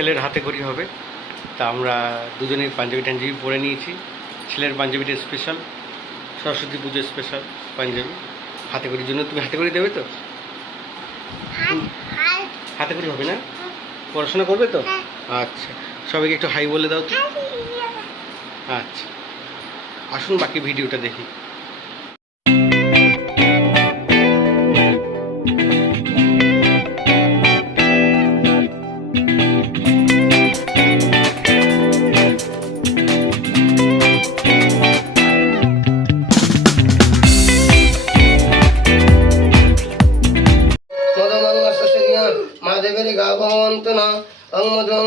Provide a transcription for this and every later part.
ছেলের হাতে করি হবে। তা আমরা দুজনেই পাঞ্জাবি টাঞ্জাবি পরে নিয়েছি। ছেলের পাঞ্জাবিটা স্পেশাল সরস্বতী পুজো স্পেশাল পাঞ্জাবি। হাতে করির জন্য তুমি হাতে করি দেবে তো? হাতে করি হবে না? পড়াশোনা করবে তো? আচ্ছা সবাইকে একটু হাই বলে দাও তো। আচ্ছা আসুন বাকি ভিডিওটা দেখি। तद्वरिगाभवन्तु न अङ्मधुं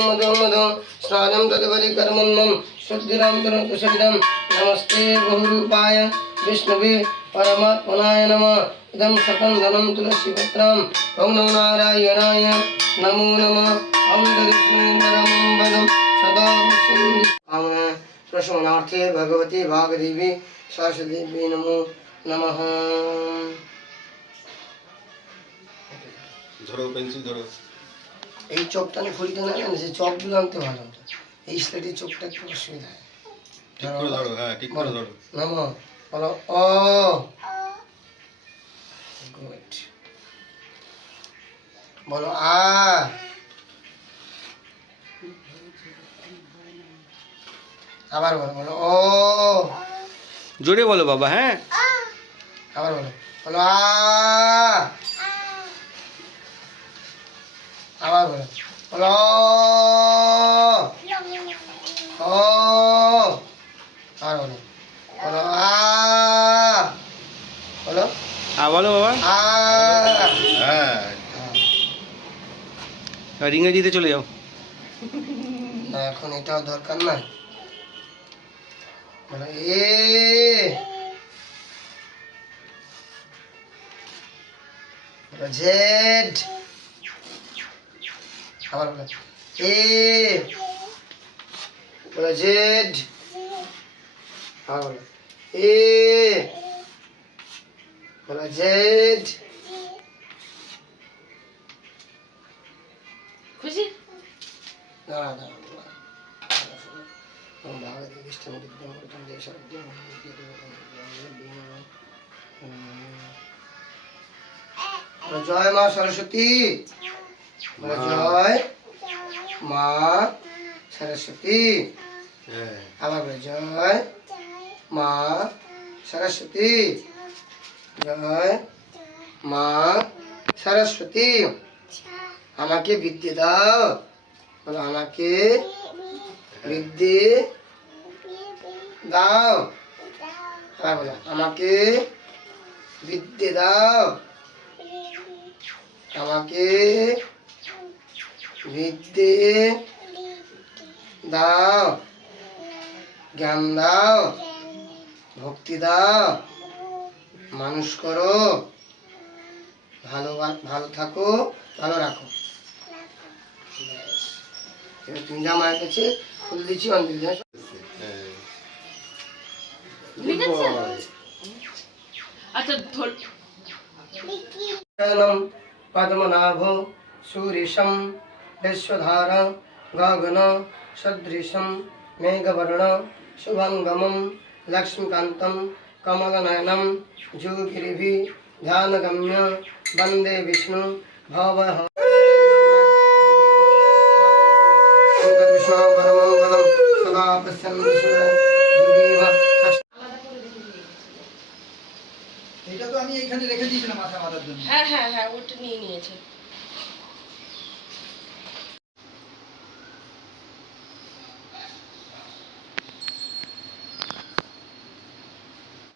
नमस्ते बहुरूपाय। विष्णुवे परमात्मनाय नमः। इदं सकन्दनं तुलसीपत्रं। ॐ नमो नारायणाय। नमो नमः। ॐ दरिष्णुपरमं पदं सदा प्रशमनार्थे भगवती भागदेवी सरस्वती नमो नमः। ধরো পেন্সিল ধরো। এই চোখটা আমি খুলতে না জানি যে চকগুলো আনতে ভালো হতো। এই স্লেটের চোখটা একটু অসুবিধা হয়। ঠিক করে ধরো হ্যাঁ ঠিক করে ধরো। নাম বলো ও গুড বলো আ। আবার বলো বলো ও। জোরে বলো বাবা হ্যাঁ। আবার বলো বলো আ। বলো বলো ও আবার বলো বলো আ। বলো আ বলো বাবা। আ। হ্যাঁ। ইংরেজিতে চলে যাও। না এখন এটাও দরকার বলো এ। বলো জেড। আবার বলো এ বলো জেড আবার বলো এ বলো জেড খুশি দাঁড়া দাঁড়া জয় মা সরস্বতী জয় মা সরস্বতী। আবার জয় মা সরস্বতী। জয় মা সরস্বতী। আমাকে বিদ্যে দাও। বলো, আমাকে বিদ্যে দাও। আবার আমাকে বিদ্যে দাও। আমাকে লিখতে দাও। জ্ঞান দাও। ভক্তি দাও। মানুষ করো। ভালো ভালো থাকো ভালো রাখো। এবার তুমি যা মায়ের কাছে ফুল দিচ্ছি অনেক আচ্ছা পাদমনাভ সুরেশম। विश्वधार गगन सदृशं मेघवर्ण शुभङ्गमं लक्ष्मीकान्तं कमलनयनं जुगिरिभिः ध्यानगम्य वन्दे विष्णु भवः कृष्ण परमं पदं सदा पश्यन् विष्णुरेव এটা তো আমি এখানে রেখে দিয়েছিলাম মাথা মাথার জন্য হ্যাঁ হ্যাঁ হ্যাঁ ওটা নিয়ে নিয়েছে